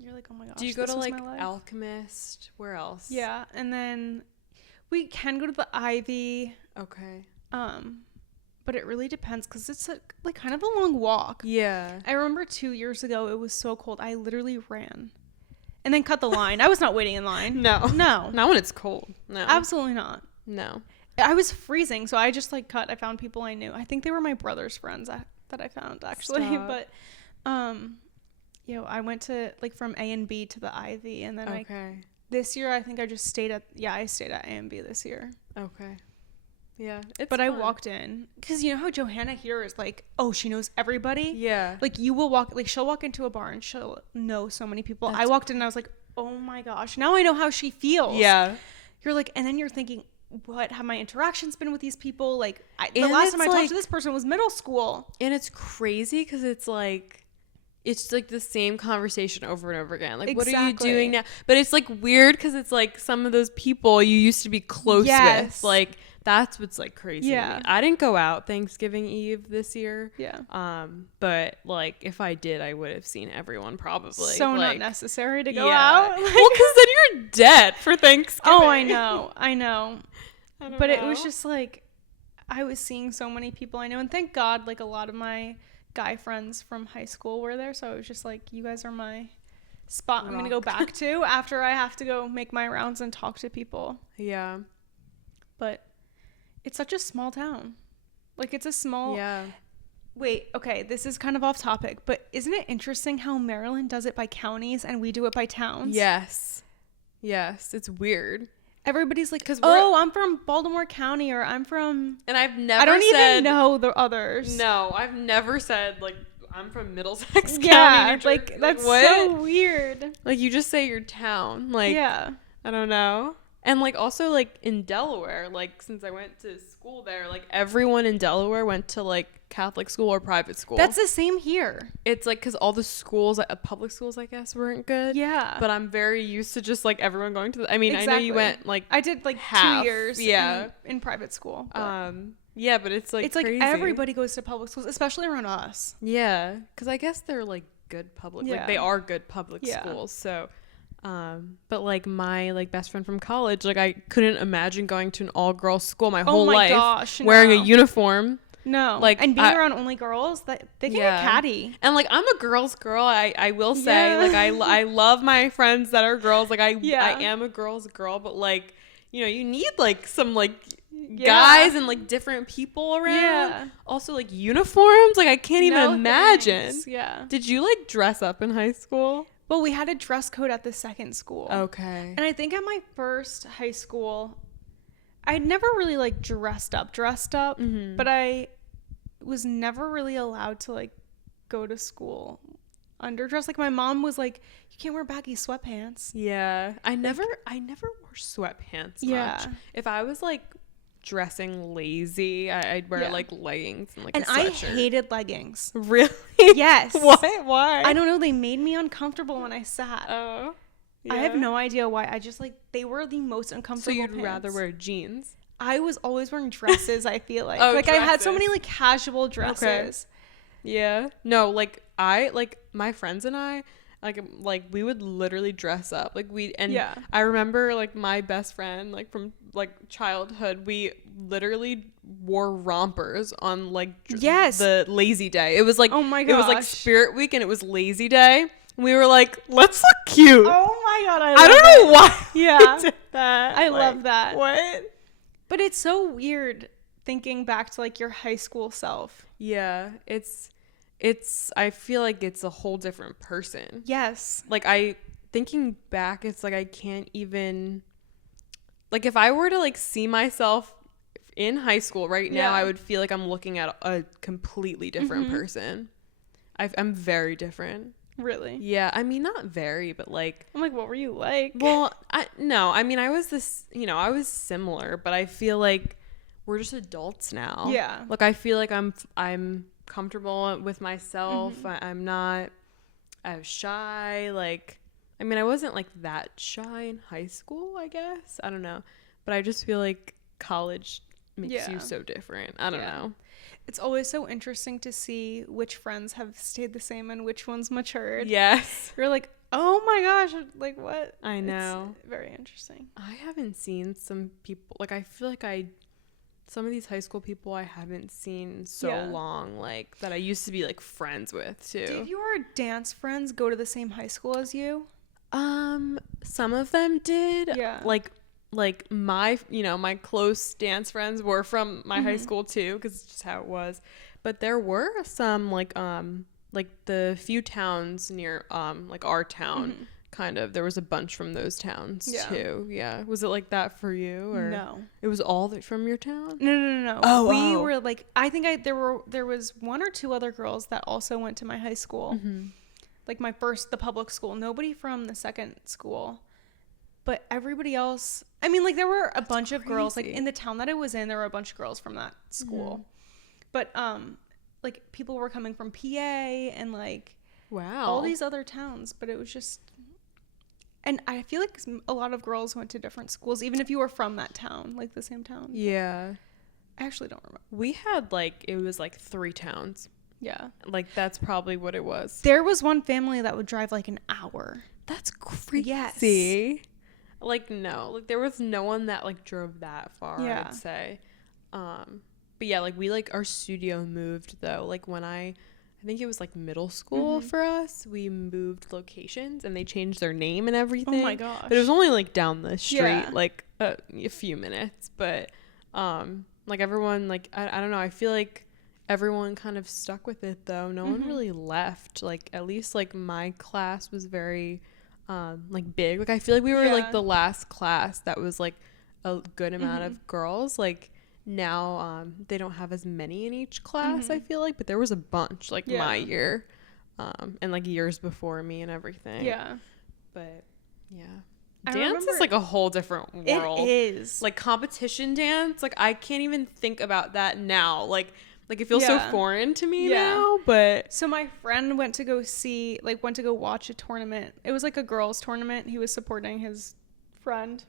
you're like, oh my gosh. Do you go this to was like my life. Alchemist? Where else? Yeah, and then we can go to the Ivy. Okay. But it really depends because it's like kind of a long walk. Yeah. I remember 2 years ago it was so cold I literally ran, and then cut the line. I was not waiting in line. No. No. Not when it's cold. No. Absolutely not. No. I was freezing, so I just like cut. I found people I knew. I think they were my brother's friends that I found actually. Stop. But I went to like from A and B to the Ivy, and then Okay. this year I think I just stayed at I stayed at A and B this year. Okay. Yeah. It's But I fun. walked in because you know how Johanna here is like, oh, she knows everybody. Yeah. Like you will walk, like she'll walk into a bar and she'll know so many people. I walked in and I was like, oh my gosh, now I know how she feels. Yeah. You're like, and then you're thinking, what have my interactions been with these people? Like the And last time I it's talked like- to this person was middle school. And it's crazy because it's like the same conversation over and over again. Like, what are you Exactly. doing now? But it's like weird because it's like some of those people you used to be close Yes. with. Like that's what's like crazy to me. I didn't go out Thanksgiving Eve this year. Yeah. But like if I did, I would have seen everyone probably. So like, not necessary to go out. Well, because then you're dead for Thanksgiving. Oh, I know. I know. But it was just like, I was seeing so many people I know, and thank God, like a lot of my guy friends from high school were there. So I was just like, you guys are my spot I'm gonna go back to after I have to go make my rounds and talk to people. Yeah. But it's such a small town. Like it's a small Wait, okay, this is kind of off topic, but isn't it interesting how Maryland does it by counties and we do it by towns? Yes, it's weird. Everybody's like, I'm from Baltimore County, or I'm from, and I've never I don't even know the others. No, I've never said like I'm from Middlesex County. Yeah, like that's so weird. Like you just say your town. Like I don't know. And like also like in Delaware, like since I went to school there, like everyone in Delaware went to like Catholic school or private school. That's the same here. It's like because all the schools, public schools, I guess, weren't good. Yeah. But I'm very used to just like everyone going to. I mean, exactly. I know you went like I did like half, 2 years. Yeah. In private school. But. Yeah, but it's like crazy. Like everybody goes to public schools, especially around us. Yeah, because I guess they're like good public. Yeah. Like they are good public schools. So. But like my like best friend from college, like I couldn't imagine going to an all-girls school my whole life, wearing a uniform. No, like and being around only girls, that they can get catty. And like I'm a girl's girl. I will say like I love my friends that are girls. Like I am a girl's girl, but like you know you need like some like guys and like different people around. Yeah. Also like uniforms. Like I can't even imagine. Thanks. Yeah. Did you like dress up in high school? Well, we had a dress code at the second school. Okay. And I think at my first high school, I never really like dressed up, mm-hmm. but I was never really allowed to like go to school underdressed. Like my mom was like, you can't wear baggy sweatpants. Yeah. I never wore sweatpants much. If I was like dressing lazy, I'd wear like leggings and like a sweatshirt. I hated leggings. Really? Yes. Why? I don't know, they made me uncomfortable when I sat. Oh. Yeah. I have no idea why. I just like they were the most uncomfortable. So you'd pants. rather wear jeans? I was always wearing dresses. I feel like like dresses. I had so many like casual dresses. Okay. Yeah. No, like my friends and I like we would literally dress up like I remember like my best friend like from like childhood, we literally wore rompers on like the lazy day. It was like, oh my gosh, it was like Spirit Week and it was lazy day. We were like, let's look cute. Oh my god, I don't know why. Yeah, we did that. I love that. What? But it's so weird thinking back to like your high school self. Yeah, it's I feel like it's a whole different person. Yes. Like thinking back, it's like I can't even, like if I were to like see myself in high school right now, I would feel like I'm looking at a completely different person. I'm very different. Really? Yeah. I mean, not very, but like. I'm like, what were you like? Well, no. I mean, I was I was similar, but I feel like we're just adults now. Yeah. Like I feel like I'm comfortable with myself. I'm not as shy. Like, I mean, I wasn't like that shy in high school, I guess. I don't know. But I just feel like college makes you so different. I don't know. It's always so interesting to see which friends have stayed the same and which ones matured. Yes. You're like, oh my gosh, like what? I know. It's very interesting. I haven't seen some people, like I feel like some of these high school people I haven't seen so long, like that I used to be like friends with too. Did your dance friends go to the same high school as you? Some of them did. Yeah. Like my close dance friends were from my high school too, because it's just how it was. But there were some like the few towns near like our town, kind of. There was a bunch from those towns too. Yeah. Was it like that for you, or no? It was all from your town? No. Oh, we were like, I think there was one or two other girls that also went to my high school, like the public school. Nobody from the second school. But everybody else, I mean, like there were a bunch of girls, like in the town that I was in, there were a bunch of girls from that school. But like people were coming from PA and like all these other towns. But it was just, And I feel like a lot of girls went to different schools, even if you were from that town, like the same town. Yeah. I actually don't remember. We had like, it was like 3 towns. Yeah. Like that's probably what it was. There was one family that would drive like an hour. That's crazy. Yes. Like no, like there was no one that like drove that far, Yeah. I'd say. But yeah, like we like our studio moved though. Like when I think it was like middle school for us, we moved locations and they changed their name and everything. Oh my gosh. But it was only like down the street, Yeah. like a few minutes. But like everyone, like I don't know, I feel like everyone kind of stuck with it though. No one really left. Like at least like my class was very like big. Like I feel like we were like the last class that was like a good amount of girls. Like now they don't have as many in each class, I feel like, but there was a bunch like my year and like years before me and everything. Yeah. But yeah, I dance remember is like a whole different world. It is. Like competition dance, like I can't even think about that now. Like it feels so foreign to me now. But so my friend went to go watch a tournament. It was like a girls' tournament. He was supporting his friend,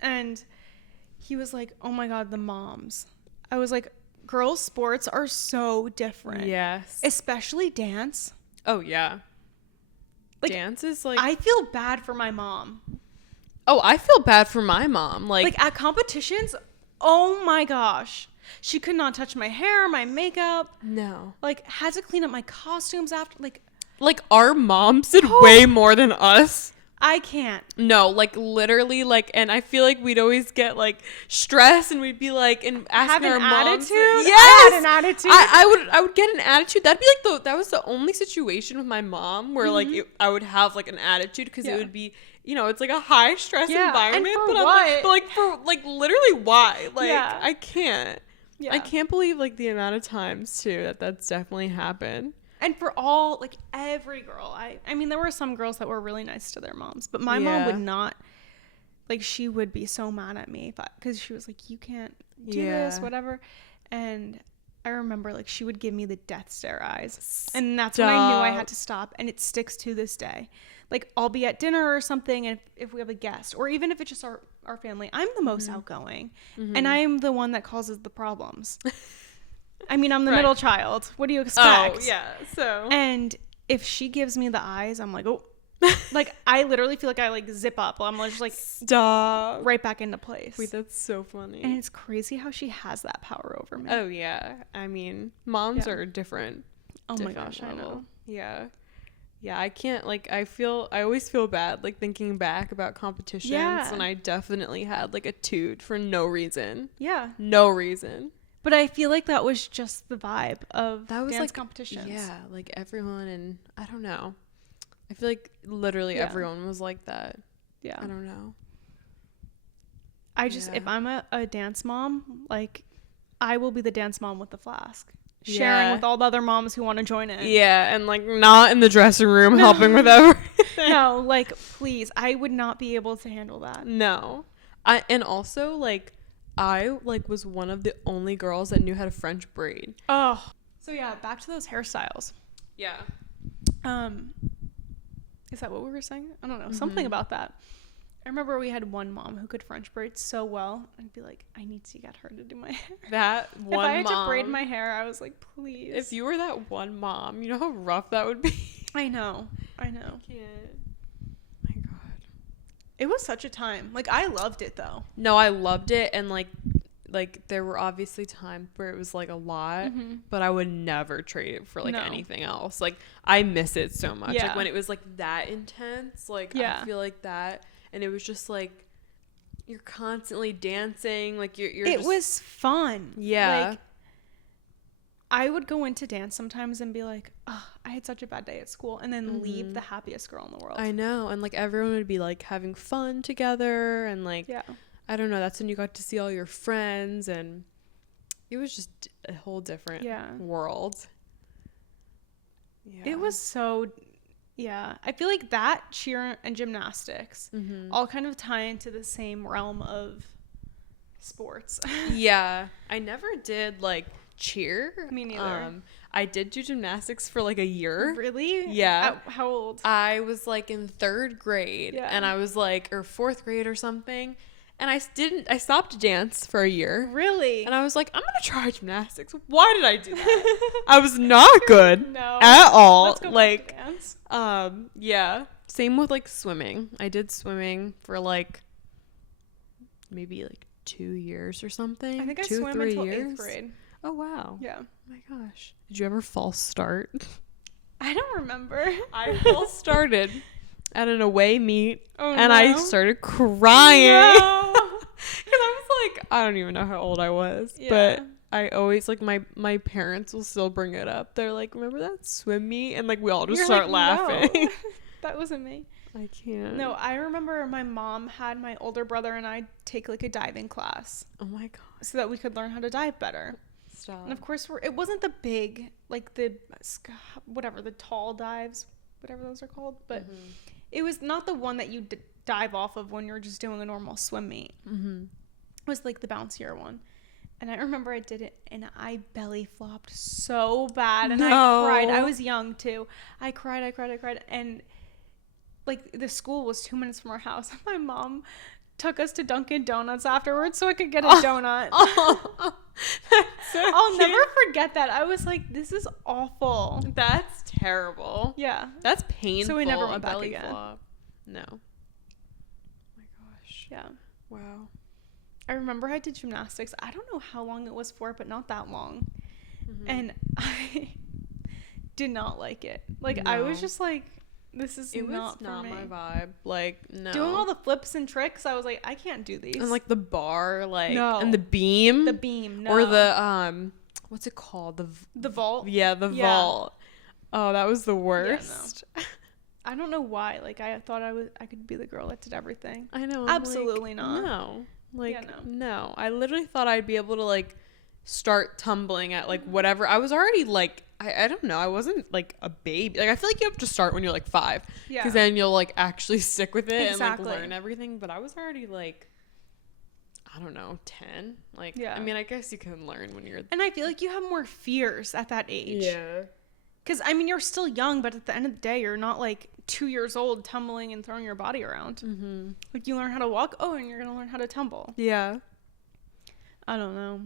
and he was like, "Oh my god, the moms." I was like, "Girls' sports are so different." yes, Especially dance. oh yeah, Like, dance is like I feel bad for my mom. oh, I feel bad for my mom. Like at competitions, oh my gosh. She could not touch my hair, my makeup. no, Like had to clean up my costumes after. like our moms did way more than us. I can't. No, like literally, like, and I feel like we'd always get like stressed, and we'd be like, and asking Have our an moms. attitude? Yes, I had an attitude. I would get an attitude. That'd be like that was the only situation with my mom where like I would have like an attitude because it would be, you know, it's like a high stress environment. And for but what? I'm like, for like literally why? Like I can't. Yeah. I can't believe like the amount of times too that's definitely happened. And for all, like every girl, I mean, there were some girls that were really nice to their moms, but my mom would not, like, she would be so mad at me because she was like, you can't do this, whatever. And I remember, like, she would give me the death stare eyes. And that's when I knew I had to stop. And it sticks to this day. Like, I'll be at dinner or something, and if we have a guest, or even if it's just our family, I'm the most outgoing. And I am the one that causes the problems. I mean, I'm the middle child. What do you expect? Oh, yeah. So. And if she gives me the eyes, I'm like, oh. Like, I literally feel like I, like, zip up. I'm just, like, stop. right back into place. Wait, that's so funny. And it's crazy how she has that power over me. Oh, yeah. I mean, moms are different. Oh, my gosh, level. I know. Yeah. Yeah, I can't, like, I always feel bad, like, thinking back about competitions. Yeah. And I definitely had, like, a toot for no reason. Yeah. No reason. But I feel like that was just the vibe of that was dance like competitions. Yeah, like everyone, and I don't know. I feel like literally everyone was like that. Yeah. I don't know. I just, if I'm a dance mom, like, I will be the dance mom with the flask. Sharing with all the other moms who want to join in. Yeah, and like not in the dressing room helping with everything. No, like, please. I would not be able to handle that. No. And also, like, I like was one of the only girls that knew how to French braid. Oh. So yeah, back to those hairstyles. Yeah. Is that what we were saying? I don't know. Something about that. I remember we had one mom who could French braid so well. I'd be like, I need to get her to do my hair. That one mom. If I had to braid my hair, I was like, please. If you were that one mom, you know how rough that would be? I know. I can't. My God. It was such a time. Like, I loved it, though. No, I loved it. And, like there were obviously times where it was, like, a lot. But I would never trade it for, like, anything else. Like, I miss it so much. Yeah. Like, when it was, like, that intense. Like, I feel like that. And it was just, like, you're constantly dancing. Like, you're It just, was fun. Yeah. Like, I would go into dance sometimes and be like, oh, I had such a bad day at school. And then leave the happiest girl in the world. I know. And, like, everyone would be, like, having fun together. And, like, I don't know. That's when you got to see all your friends. And it was just a whole different world. Yeah. It was so... Yeah, I feel like that, cheer, and gymnastics all kind of tie into the same realm of sports. Yeah, I never did like cheer. Me neither. I did do gymnastics for like a year. Really? Yeah. How old? I was like in 3rd grade, Yeah. and I was like, or 4th grade or something. And I stopped dance for a year. Really? And I was like, I'm going to try gymnastics. Why did I do that? I was not good No. at all. Let's go like, back to dance. yeah. Same with like swimming. I did swimming for like maybe like 2 years or something. I think I 2 or swam 3 until years. 8th grade. Oh, wow. Yeah. Oh my gosh. Did you ever false start? I don't remember. I false started at an away meet, Oh, and no. I started crying. No. Because I was like, I don't even know how old I was, Yeah. but I always, like, my parents will still bring it up. They're like, remember that swim meet? And, like, we all just You're start like, laughing. No. That wasn't me. I can't. No, I remember my mom had my older brother and I take like a diving class Oh, my God. so that we could learn how to dive better. Stop. And of course, it wasn't the big, like the, whatever, the tall dives, whatever those are called. But it was not the one that you dive off of when you're just doing a normal swim meet. Mm-hmm. It was like the bouncier one. And I remember I did it and I belly flopped so bad. And I cried. I was young too. I cried. And like the school was 2 minutes from our house. My mom took us to Dunkin' Donuts afterwards so I could get a donut. Oh, that's so I'll cute. never forget that. I was like, this is awful. That's terrible. Yeah. That's painful. So we never a went back belly again. flop. No. Oh my gosh. Yeah. Wow. I remember I did gymnastics. I don't know how long it was for, but not that long. And I did not like it. Like, I was No. just like, this is It not was for not me. my vibe. Like, no. Doing all the flips and tricks, I was like, I can't do these. and like the bar, like, No. and the beam. the beam, no. Or the, what's it called? The vault. Yeah, the Yeah. vault. Oh, that was the worst. I don't know why. Like, I thought I could be the girl that did everything. I know. I'm Absolutely like, not. No. Like, Yeah, no. I literally thought I'd be able to, like, start tumbling at, like, whatever. I was already, like, I don't know. I wasn't, like, a baby. Like, I feel like you have to start when you're, like, 5. Yeah. Because then you'll, like, actually stick with it Exactly. and, like, learn everything. But I was already, like, I don't know, 10. Like, Yeah. I mean, I guess you can learn when you're... And I feel like you have more fears at that age. Yeah. Because, I mean, you're still young, but at the end of the day, you're not, like, 2 years old tumbling and throwing your body around. Mm-hmm. Like, you learn how to walk. Oh, and you're going to learn how to tumble. Yeah. I don't know.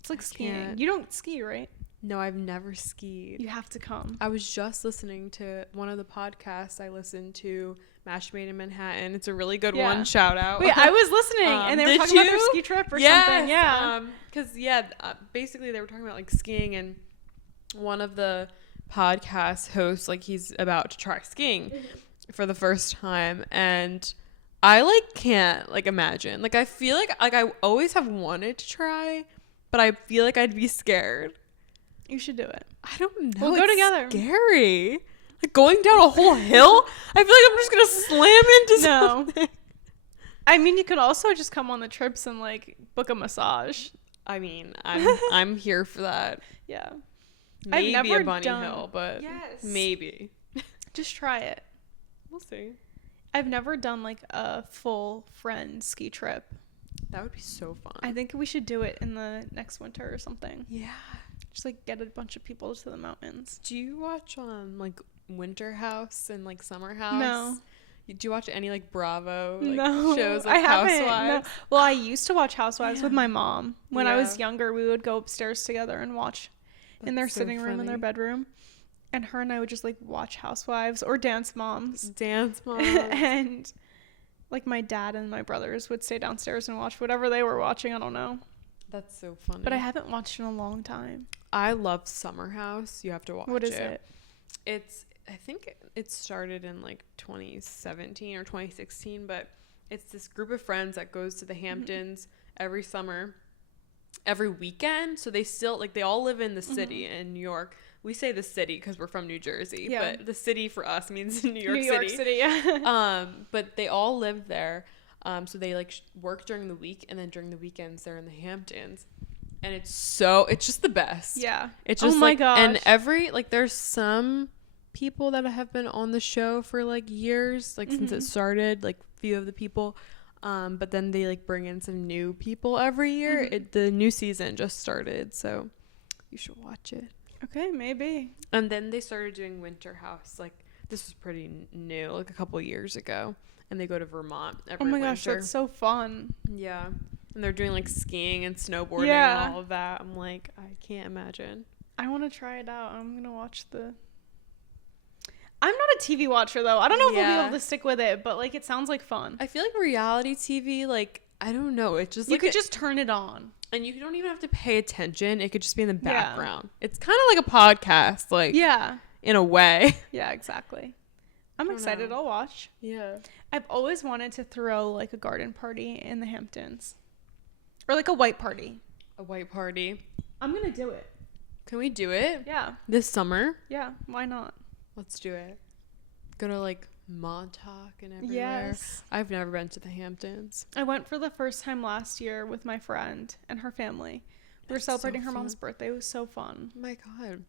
It's like skiing. can't. You don't ski, right? No, I've never skied. You have to come. I was just listening to one of the podcasts I listened to, Match Made in Manhattan. It's a really good Yeah. one. Shout out. Wait, I was listening, and they were did talking about their you? ski trip or Yes, something. Yeah. Because, basically they were talking about, like, skiing, and one of the podcast hosts, like, he's about to try skiing for the first time, and I, like, can't, like, imagine. Like, I feel like I always have wanted to try, but I feel like I'd be scared. You should do it. I don't know. We'll go It's together. Scary. Like, going down a whole hill? I feel like I'm just gonna slam into No. something. I mean, you could also just come on the trips and, like, book a massage. I mean, I'm here for that. Yeah. Maybe never a bunny done- hill, but Yes. maybe. Just try it. We'll see. I've never done, like, a full friend ski trip. That would be so fun. I think we should do it in the next winter or something. Yeah. Just, like, get a bunch of people to the mountains. Do you watch like Winter House and like Summer House? No. Do you watch any like Bravo No, shows I like haven't. No. Housewives? Well, I used to watch Housewives with my mom. When I was Yeah. younger, we would go upstairs together and watch in their That's so sitting room in their funny. bedroom. And her and I would just, like, watch Housewives or Dance Moms. Dance Moms. And, like, my dad and my brothers would stay downstairs and watch whatever they were watching. I don't know. That's so funny. But I haven't watched in a long time. I love Summer House. You have to watch it. What is it? I think it started in like 2017 or 2016, but it's this group of friends that goes to the Hamptons every summer, every weekend. So they all live in the city in New York. We say the city because we're from New Jersey, Yeah. but the city for us means New York New City. York City, yeah. But they all live there. So they like work during the week, and then during the weekends they're in the Hamptons. And it's just the best. Yeah. It's just oh my like, gosh. and there's some people that have been on the show for like years, like since it started, like few of the people. But then they like bring in some new people every year. The new season just started, so you should watch it. Okay, maybe. And then they started doing winter house. Like, this was pretty new, like a couple years ago. And they go to Vermont every winter. Oh my gosh, that's so fun. Yeah. And they're doing like skiing and snowboarding and all of that. I'm like, I can't imagine. I want to try it out. I'm going to watch the... I'm not a TV watcher, though. I don't know if we'll be able to stick with it, but, like, it sounds like fun. I feel like reality TV, like, I don't know. It just... You could just turn it on. And you don't even have to pay attention. It could just be in the background. Yeah. It's kind of like a podcast, like... Yeah. In a way. Yeah, exactly. I'm excited. I'll watch. Yeah. I've always wanted to throw, like, a garden party in the Hamptons. Or, like, a white party. A white party. I'm going to do it. Can we do it? Yeah. This summer? Yeah. Why not? Let's do it. Go to, like, Montauk and everywhere. Yes. I've never been to the Hamptons. I went for the first time last year with my friend and her family. We were celebrating her mom's birthday. It was so fun. Oh my God.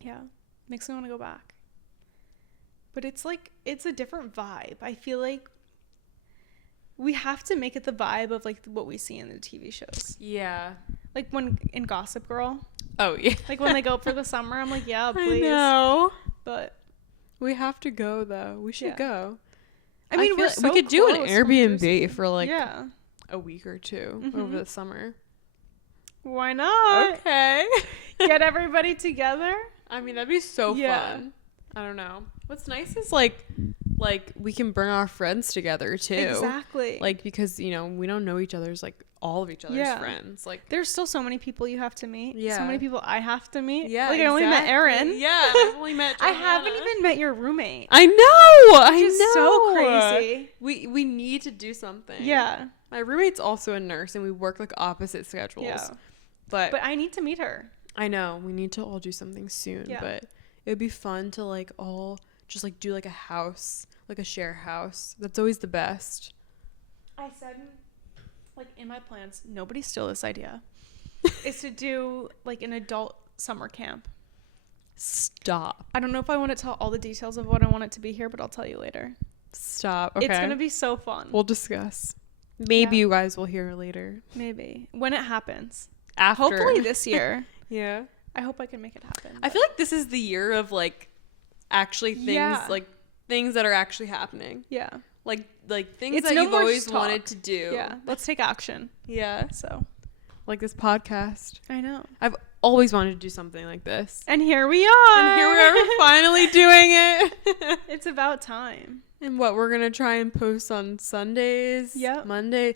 Yeah. Makes me want to go back. But it's like, it's a different vibe. I feel like we have to make it the vibe of, like, what we see in the TV shows. Yeah. Like when in Gossip Girl. Oh, yeah. Like when they go for the summer, I'm like, yeah, please. I know. But we have to go, though. We should go. I mean, we could do an Airbnb for, like, a week or two over the summer. Why not? Okay. Get everybody together. I mean, that'd be so fun. I don't know. What's nice is, like we can bring our friends together, too. Exactly. Like, because, you know, we don't know each other's, like, all of each other's friends. Like, there's still so many people you have to meet. Yeah. So many people I have to meet. Yeah, like, I only met Erin. Yeah, I've only met Johanna. I haven't even met your roommate. I know! Which is so crazy. We need to do something. Yeah. My roommate's also a nurse, and we work, like, opposite schedules. Yeah. But I need to meet her. I know. We need to all do something soon. Yeah. But it would be fun to, like, all just, like, do, like, a house, like a share house. That's always the best. I said, like, in my plans, nobody steal this idea, is to do, like, an adult summer camp. Stop. I don't know if I want to tell all the details of what I want it to be here, but I'll tell you later. Stop. Okay. It's going to be so fun. We'll discuss. Maybe you guys will hear later. Maybe. When it happens. After. Hopefully this year. Yeah. I hope I can make it happen. I feel like this is the year of, like, actually things, like, things that are actually happening. Yeah. Like things that you've always wanted to do. Yeah. Let's take action. Yeah. So. Like this podcast. I know. I've always wanted to do something like this. And here we are. And here we are finally doing it. It's about time. And what, we're going to try and post on Sundays? Yep. Monday?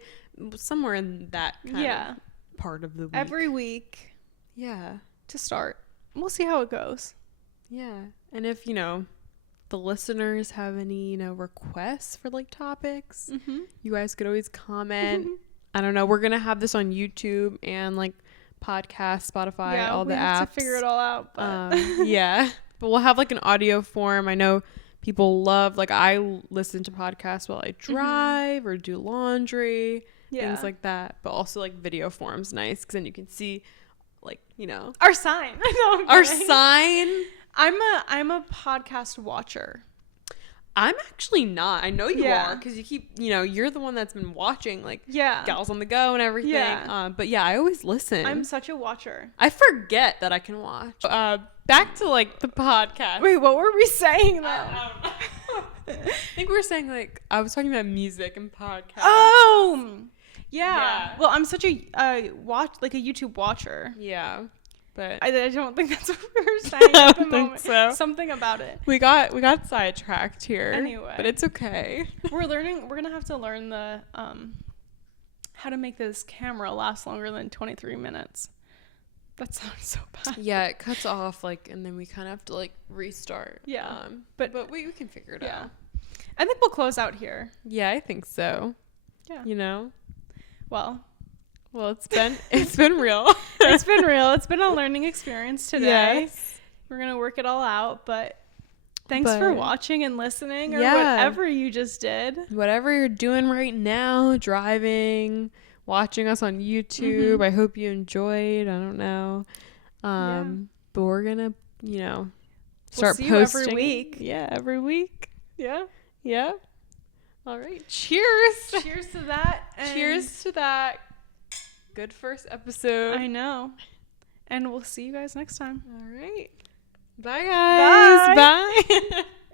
Somewhere in that kind of part of the week. Every week. Yeah. To start. We'll see how it goes. Yeah. And if, you know, the listeners have any, you know, requests for, like, topics, you guys could always comment. I don't know. We're going to have this on YouTube and, like, podcast, Spotify, all the apps. Yeah, we have to figure it all out. But yeah. But we'll have, like, an audio form. I know people love, like, I listen to podcasts while I drive or do laundry, things like that. But also, like, video form's nice because then you can see, like, you know. Our sign. Our sign. I'm a podcast watcher. I'm actually not. I know you are because you keep, you know, you're the one that's been watching, like, Gals on the Go and everything. Yeah. But yeah, I always listen. I'm such a watcher. I forget that I can watch. Back to, like, the podcast. Wait, what were we saying though? I think we were saying, like, I was talking about music and podcasts. Oh, yeah. Well, I'm such a YouTube watcher. Yeah. But I don't think that's what we were saying at the moment. So. Something about it. We got sidetracked here. Anyway. But it's okay. We're gonna have to learn the how to make this camera last longer than 23 minutes. That sounds so bad. Yeah, it cuts off, like, and then we kind of have to, like, restart. Yeah. But we can figure it out. I think we'll close out here. Yeah, I think so. Yeah. You know? Well, it's been real. It's been real. It's been a learning experience today. Yes. We're going to work it all out, but thanks for watching and listening or whatever you just did. Whatever you're doing right now, driving, watching us on YouTube. I hope you enjoyed. I don't know. But we're going to, you know, start posting every week. Yeah, every week. Yeah. Yeah. All right. Cheers. Cheers to that. Cheers to that. Good first episode. I know. And we'll see you guys next time. All right. Bye, guys. Bye. Bye.